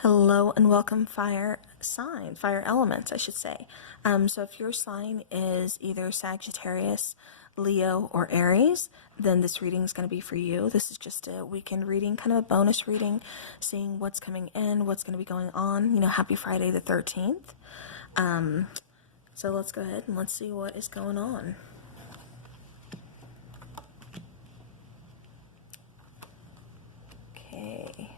Hello and welcome, fire elements, I should say. So if your sign is either Sagittarius, Leo, or Aries, then this reading is going to be for you. This is just a weekend reading, kind of a bonus reading, seeing what's coming in, what's going to be going on. Happy Friday the 13th. So let's go ahead and let's see what is going on. Okay.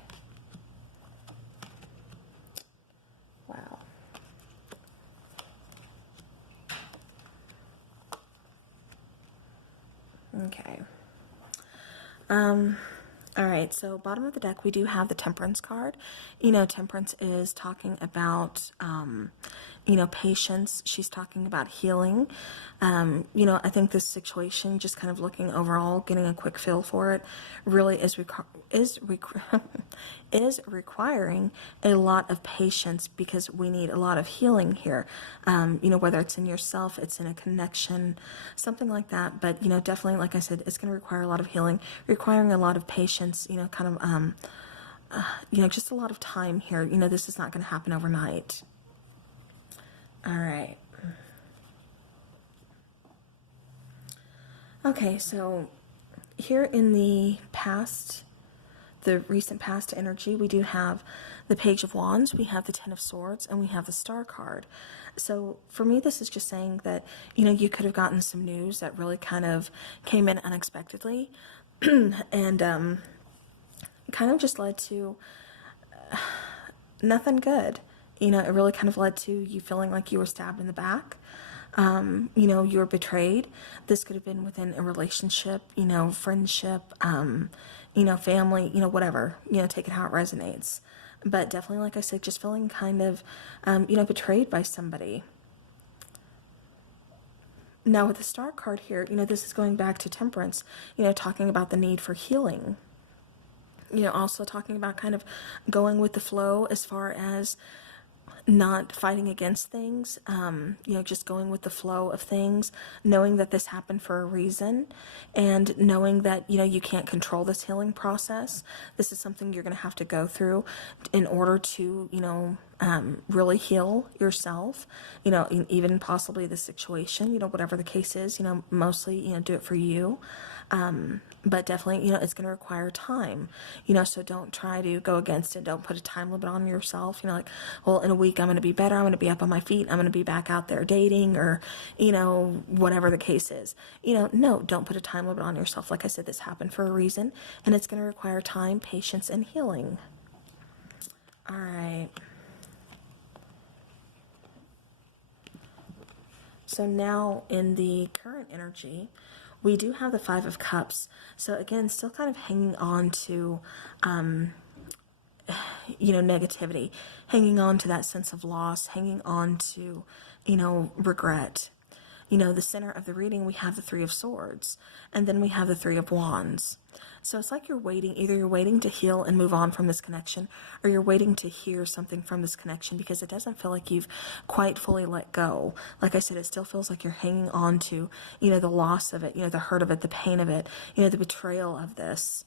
Wow. Okay. All right, so bottom of the deck, we do have the Temperance card. Temperance is talking about, patience. She's talking about healing. I think this situation, just kind of looking overall, getting a quick feel for it, really is requiring a lot of patience because we need a lot of healing here. Whether it's in yourself, it's in a connection, something like that. But, definitely, like I said, it's going to require a lot of healing, requiring a lot of patience, just a lot of time here. This is not going to happen overnight. All right. Okay, so here in the recent past energy, we do have the Page of Wands, we have the Ten of Swords, and we have the Star card. So for me, this is just saying that, you could have gotten some news that really kind of came in unexpectedly and kind of just led to nothing good. It really kind of led to you feeling like you were stabbed in the back. You were betrayed. This could have been within a relationship, friendship, family, whatever, take it how it resonates. But definitely, like I said, just feeling kind of, betrayed by somebody. Now with the Star card here, this is going back to Temperance, talking about the need for healing. Also talking about kind of going with the flow as far as not fighting against things, just going with the flow of things, knowing that this happened for a reason, and knowing that, you can't control this healing process. This is something you're going to have to go through in order to, really heal yourself, even possibly the situation, whatever the case is, mostly, do it for you. But definitely, it's going to require time, so don't try to go against it. Don't put a time limit on yourself, like, well, in a week, I'm going to be better. I'm going to be up on my feet. I'm going to be back out there dating or, whatever the case is, no, don't put a time limit on yourself. Like I said, this happened for a reason, and it's going to require time, patience, and healing. All right. So now in the current energy, we do have the Five of Cups. So again, still kind of hanging on to, negativity, hanging on to that sense of loss, hanging on to, regret. The center of the reading, we have the Three of Swords, and then we have the Three of Wands. So it's like you're waiting, either you're waiting to heal and move on from this connection, or you're waiting to hear something from this connection because it doesn't feel like you've quite fully let go. Like I said, it still feels like you're hanging on to, the loss of it, the hurt of it, the pain of it, the betrayal of this.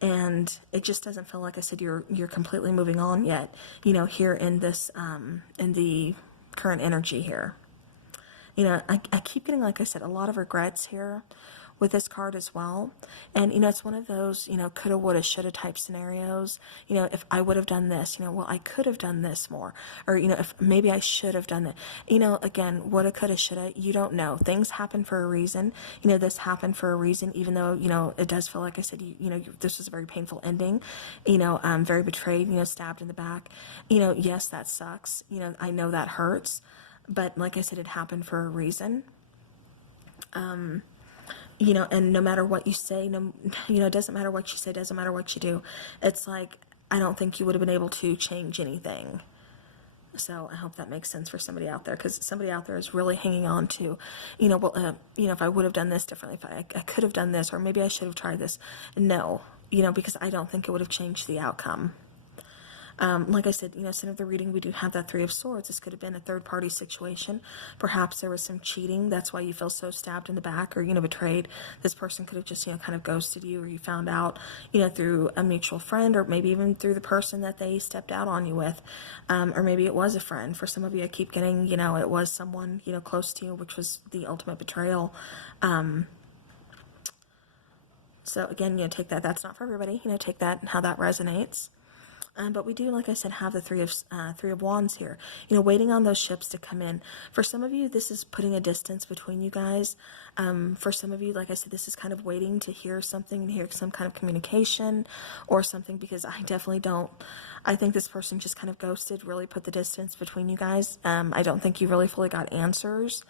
And it just doesn't feel like I said you're completely moving on yet, here in this, in the current energy here. I keep getting, like I said, a lot of regrets here with this card as well. And, it's one of those, coulda, woulda, shoulda type scenarios. If I would have done this, well, I could have done this more. Or, if maybe I should have done that. Again, woulda, coulda, shoulda, you don't know. Things happen for a reason. This happened for a reason, even though, it does feel like I said, this was a very painful ending. I'm very betrayed, stabbed in the back. Yes, that sucks. I know that hurts. But like I said, it happened for a reason. And no matter what you say, it doesn't matter what you say, doesn't matter what you do. It's like, I don't think you would have been able to change anything. So I hope that makes sense for somebody out there, because somebody out there is really hanging on to, if I would have done this differently, if I could have done this, or maybe I should have tried this. No, because I don't think it would have changed the outcome. Like I said, center of the reading, we do have that Three of Swords. This could have been a third-party situation. Perhaps there was some cheating. That's why you feel so stabbed in the back or, betrayed. This person could have just, kind of ghosted you, or you found out, through a mutual friend, or maybe even through the person that they stepped out on you with. Or maybe it was a friend. For some of you, I keep getting, it was someone, close to you, which was the ultimate betrayal. So again, take that. That's not for everybody. Take that and how that resonates. But we do, like I said, have the Three of Wands here. Waiting on those ships to come in. For some of you, this is putting a distance between you guys. For some of you, like I said, this is kind of waiting to hear something, and hear some kind of communication or something, because I definitely don't. I think this person just kind of ghosted, really put the distance between you guys. I don't think you really fully got answers.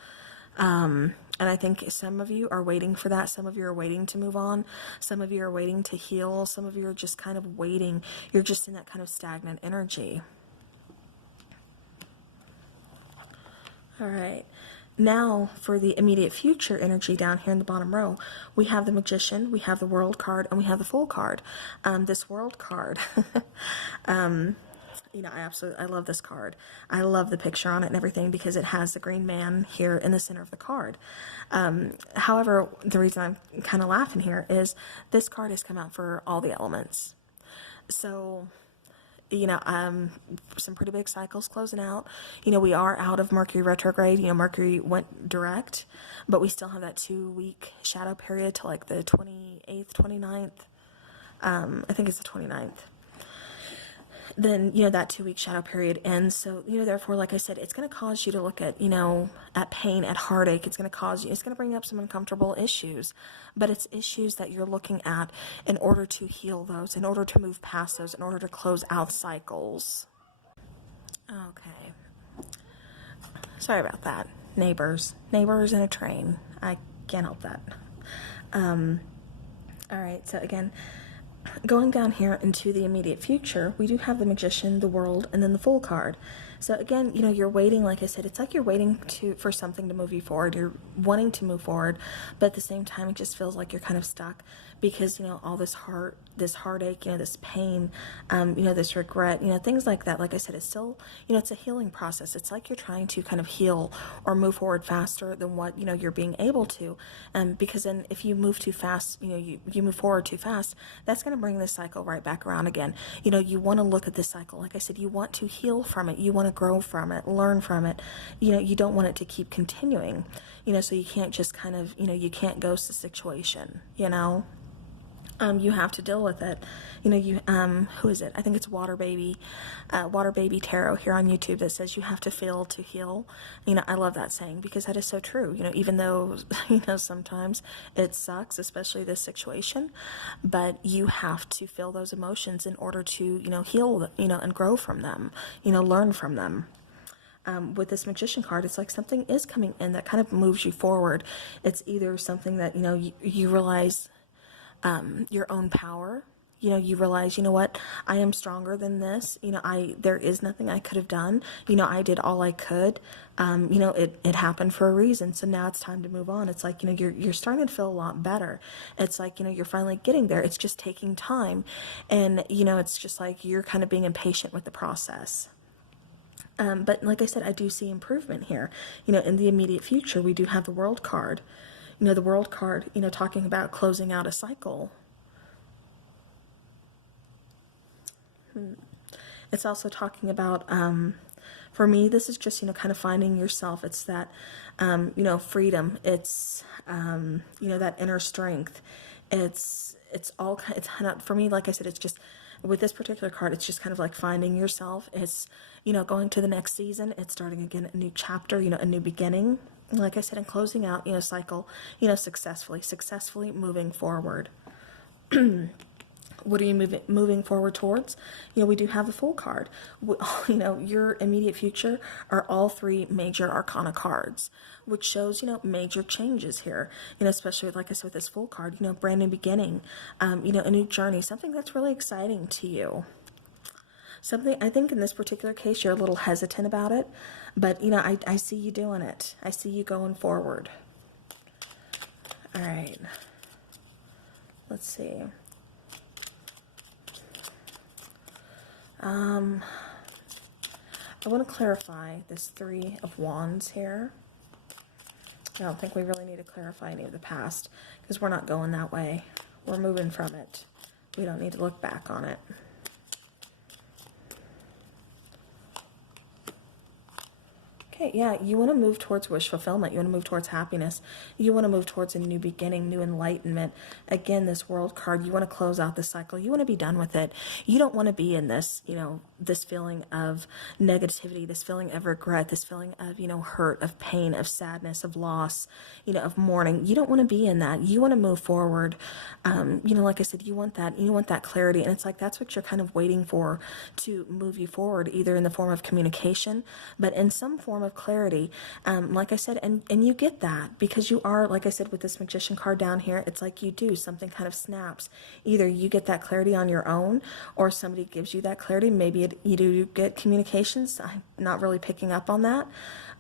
And I think some of you are waiting for that. Some of you are waiting to move on. Some of you are waiting to heal. Some of you are just kind of waiting. You're just in that kind of stagnant energy. All right. Now for the immediate future energy down here in the bottom row, we have the Magician, we have the World card, and we have the Fool card. This World card, I love this card. I love the picture on it and everything, because it has the green man here in the center of the card. However, the reason I'm kind of laughing here is this card has come out for all the elements. So, some pretty big cycles closing out. We are out of Mercury retrograde. Mercury went direct, but we still have that 2-week shadow period to like the 28th, 29th. I think it's the 29th. Then, that 2-week shadow period ends. So, therefore, like I said, it's going to cause you to look at, at pain, at heartache. It's going to bring up some uncomfortable issues, but it's issues that you're looking at in order to heal those, in order to move past those, in order to close out cycles. Okay. Sorry about that. Neighbors in a train. I can't help that. All right. So again, going down here into the immediate future, we do have the Magician, the World, and then the Fool card. So again, you're waiting, like I said, it's like you're waiting for something to move you forward. You're wanting to move forward, but at the same time, it just feels like you're kind of stuck because, all this heartache, this pain, this regret, things like that. Like I said, it's still, it's a healing process. It's like you're trying to kind of heal or move forward faster than what, you're being able to. Because then if you move too fast, you move forward too fast, that's going to bring this cycle right back around again. You want to look at this cycle. Like I said, you want to heal from it. You want to grow from it, learn from it. You don't want it to keep continuing, so you can't just kind of, you can't ghost the situation, you have to deal with it. Who is it? I think it's Water Baby Tarot here on YouTube that says you have to feel to heal. I love that saying because that is so true. Even though, sometimes it sucks, especially this situation, but you have to feel those emotions in order to, heal, and grow from them, learn from them. With this Magician card, it's like something is coming in that kind of moves you forward. It's either something that, you realize your own power. You realize, what, I am stronger than this. There is nothing I could have done. I did all I could. It happened for a reason. So now it's time to move on. It's like, you're starting to feel a lot better. It's like, you're finally getting there. It's just taking time. And, it's just like you're kind of being impatient with the process. But like I said, I do see improvement here. In the immediate future, we do have the World card. The World card, talking about closing out a cycle. It's also talking about, for me, this is just, kind of finding yourself. It's that, freedom. It's, that inner strength. It's not, for me, like I said, it's just, with this particular card, it's just kind of like finding yourself. It's, going to the next season. It's starting again, a new chapter, a new beginning. Like I said, and closing out, cycle, successfully moving forward. What are you moving forward towards? We do have the Fool card. Your immediate future are all 3 major arcana cards, which shows, major changes here, especially like I said with this Fool card, brand new beginning, a new journey, something that's really exciting to you. Something, I think in this particular case, you're a little hesitant about it, but, I see you doing it. I see you going forward. All right. Let's see. I want to clarify this Three of Wands here. I don't think we really need to clarify any of the past because we're not going that way. We're moving from it. We don't need to look back on it. Okay, yeah, you want to move towards wish fulfillment. You want to move towards happiness. You want to move towards a new beginning, new enlightenment. Again, this World card, you want to close out the cycle. You want to be done with it. You don't want to be in this, you know, this feeling of negativity, this feeling of regret, this feeling of, you know, hurt, of pain, of sadness, of loss, you know, of mourning. You don't want to be in that. You want to move forward. You know, like I said, you want that clarity. And it's like, that's what you're kind of waiting for to move you forward, either in the form of communication, but in some form of clarity, like I said, and you get that because you are, like I said, with this Magician card down here, it's like you do, something kind of snaps. Either you get that clarity on your own or somebody gives you that clarity. Maybe you do get communications. I'm not really picking up on that,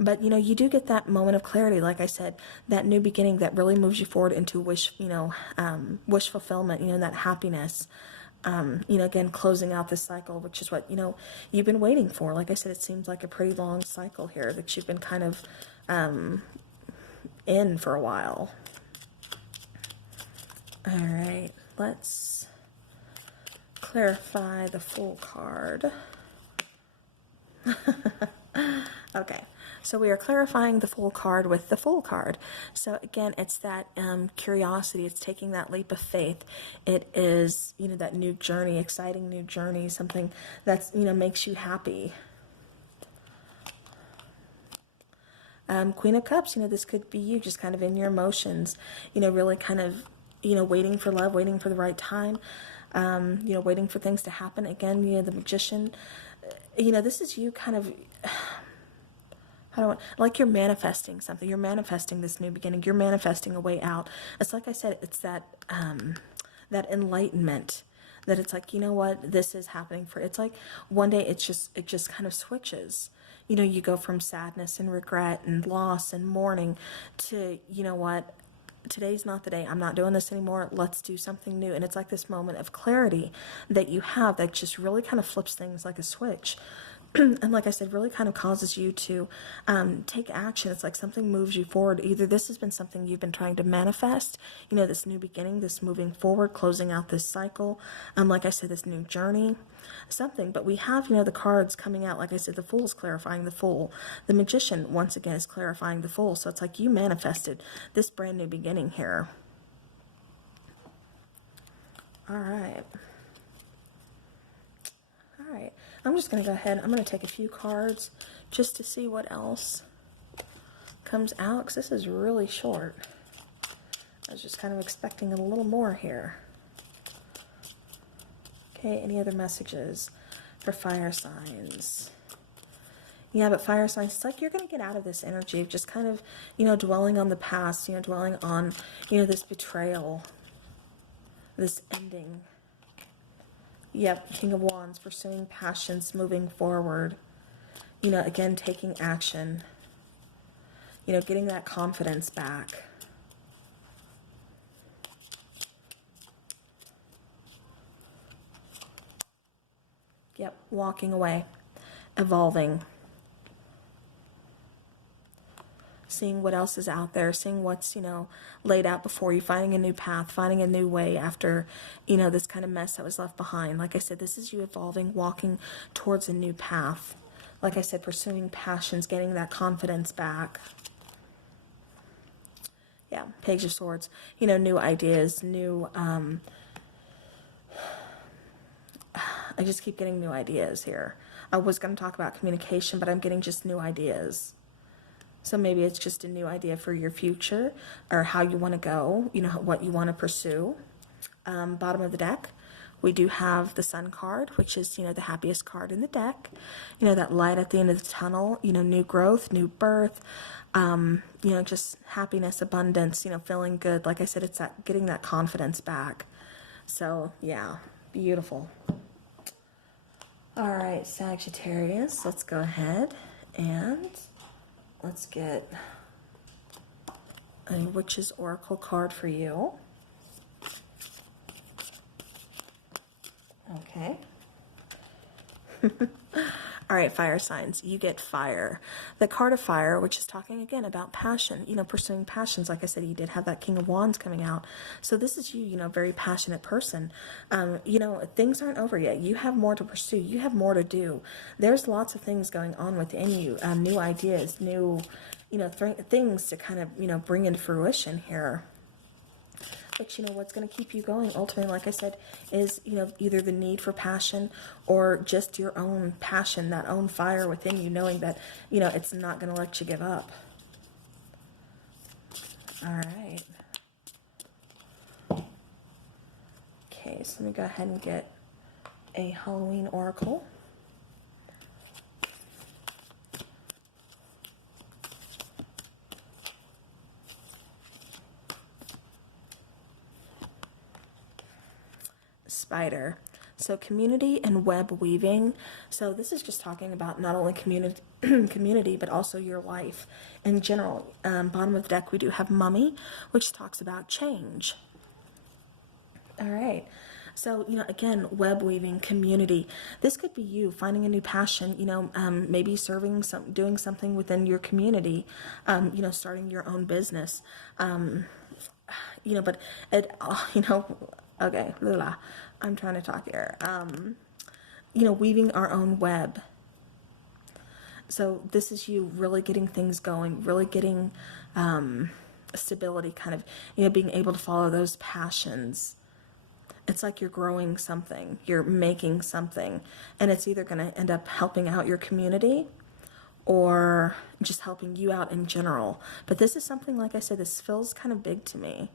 but you know, you do get that moment of clarity, like I said, that new beginning that really moves you forward into wish, you know, wish fulfillment, you know, that happiness. You know, again, closing out this cycle, which is what, you know, you've been waiting for. Like I said, it seems like a pretty long cycle here that you've been kind of in for a while. All right, let's clarify the Fool card. Okay. So we are clarifying the Fool card with the Fool card. So again, it's that curiosity. It's taking that leap of faith. It is, you know, that new journey, exciting new journey, something that's, you know, makes you happy. Queen of Cups, you know, this could be you just kind of in your emotions, you know, really kind of, you know, waiting for love, waiting for the right time, you know, waiting for things to happen. Again, you know, the Magician, you know, this is you kind of... like you're manifesting something. You're manifesting this new beginning. You're manifesting a way out. It's like I said, it's that that enlightenment that it's like, you know what, this is happening for. It's like one day it just kind of switches. You know, you go from sadness and regret and loss and mourning to, you know what, today's not the day. I'm not doing this anymore. Let's do something new. And it's like this moment of clarity that you have that just really kind of flips things like a switch. And like I said, really kind of causes you to take action. It's like something moves you forward. Either this has been something you've been trying to manifest, you know, this new beginning, this moving forward, closing out this cycle. Like I said, this new journey, something. But we have, you know, the cards coming out. Like I said, the Fool's clarifying the Fool. The Magician, once again, is clarifying the Fool. So it's like you manifested this brand new beginning here. All right. All right. I'm just going to go ahead. I'm going to take a few cards just to see what else comes out, because this is really short. I was just kind of expecting a little more here. Okay, any other messages for fire signs? Yeah, but fire signs, it's like you're going to get out of this energy of just kind of, you know, dwelling on the past, you know, dwelling on, you know, this betrayal, this ending. Yep, King of Wands, pursuing passions, moving forward. You know, again, taking action. You know, getting that confidence back. Yep, walking away. Evolving. Seeing what else is out there, seeing what's, you know, laid out before you, finding a new path, finding a new way after, you know, this kind of mess that was left behind. Like I said, this is you evolving, walking towards a new path. Like I said, pursuing passions, getting that confidence back. Yeah, Page of Swords, you know, new ideas, new, I just keep getting new ideas here. I was going to talk about communication, but I'm getting just new ideas. So maybe it's just a new idea for your future or how you want to go, you know, what you want to pursue. Bottom of the deck, we do have the Sun card, which is, you know, the happiest card in the deck. You know, that light at the end of the tunnel, you know, new growth, new birth, you know, just happiness, abundance, you know, feeling good. Like I said, it's that getting that confidence back. So, yeah, beautiful. All right, Sagittarius, let's go ahead and... let's get a Witch's Oracle card for you. Okay. All right, fire signs, you get fire. The card of fire, which is talking again about passion, pursuing passions. Like I said, you did have that King of Wands coming out. So this is you, very passionate person. Things aren't over yet. You have more to pursue. You have more to do. There's lots of things going on within you, new ideas, new, things to kind of, bring into fruition here. But what's going to keep you going ultimately, like I said, is either the need for passion or just your own passion, that own fire within you, knowing that it's not going to let you give up. All right. Okay, so let me go ahead and get a Halloween oracle. Spider. So community and web weaving. So this is just talking about not only community, but also your life in general. Bottom of the deck, we do have Mummy, which talks about change. All right. So, again, web weaving, community. This could be you finding a new passion, maybe doing something within your community, starting your own business. But it, okay, I'm trying to talk here. Weaving our own web. So this is you really getting things going, really getting stability, kind of, being able to follow those passions. It's like you're growing something, you're making something, and it's either going to end up helping out your community or just helping you out in general. But this is something, like I said, this feels kind of big to me.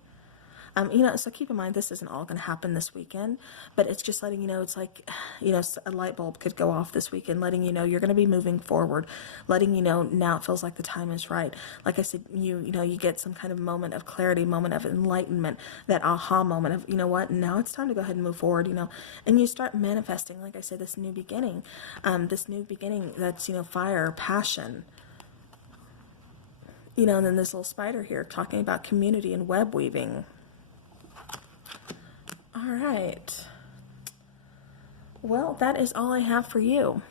So keep in mind, this isn't all going to happen this weekend, but it's just letting you know, it's like, a light bulb could go off this weekend, letting you know you're going to be moving forward, letting you know now it feels like the time is right. Like I said, you get some kind of moment of clarity, moment of enlightenment, that aha moment of, what, now it's time to go ahead and move forward, and you start manifesting, like I said, this new beginning that's, fire, passion, and then this little spider here talking about community and web weaving. All right. Well, that is all I have for you.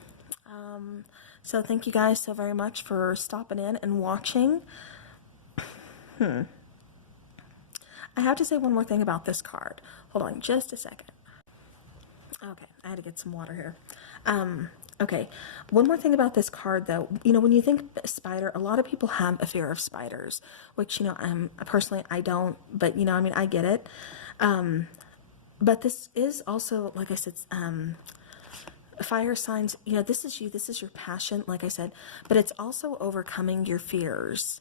So thank you guys so very much for stopping in and watching. I have to say one more thing about this card. Hold on just a second. Okay, I had to get some water here. Okay, one more thing about this card, though. When you think spider, a lot of people have a fear of spiders, which, personally, I don't, but, I get it. But this is also, like I said, fire signs, this is you, this is your passion, like I said, but it's also overcoming your fears.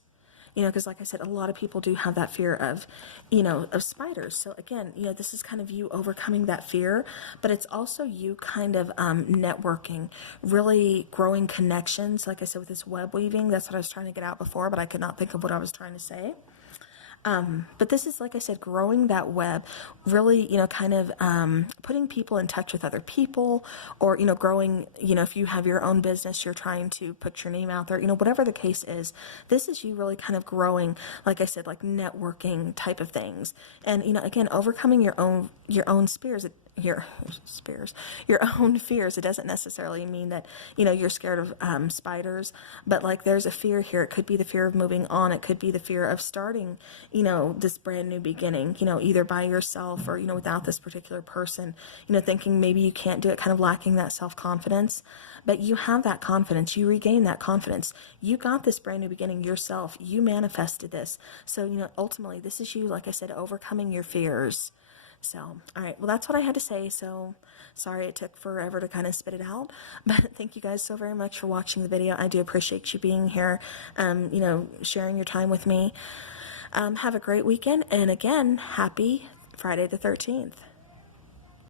Because like I said, a lot of people do have that fear of, of spiders. So again, this is kind of you overcoming that fear, but it's also you kind of networking, really growing connections. Like I said, with this web weaving, that's what I was trying to get out before, but I could not think of what I was trying to say. But this is, like I said, growing that web, really, kind of putting people in touch with other people, or, growing, if you have your own business, you're trying to put your name out there, whatever the case is, this is you really kind of growing, like I said, like networking type of things. And, again, overcoming your own spears. Your own fears. It doesn't necessarily mean that, you're scared of spiders, but like there's a fear here. It could be the fear of moving on. It could be the fear of starting, this brand new beginning, either by yourself or, without this particular person, thinking maybe you can't do it, kind of lacking that self-confidence. But you have that confidence. You regain that confidence. You got this brand new beginning yourself. You manifested this. So, ultimately, this is you, like I said, overcoming your fears. So, all right, well, that's what I had to say. So, sorry it took forever to kind of spit it out, but thank you guys so very much for watching the video. I do appreciate you being here, sharing your time with me. Have a great weekend, and again, happy Friday the 13th.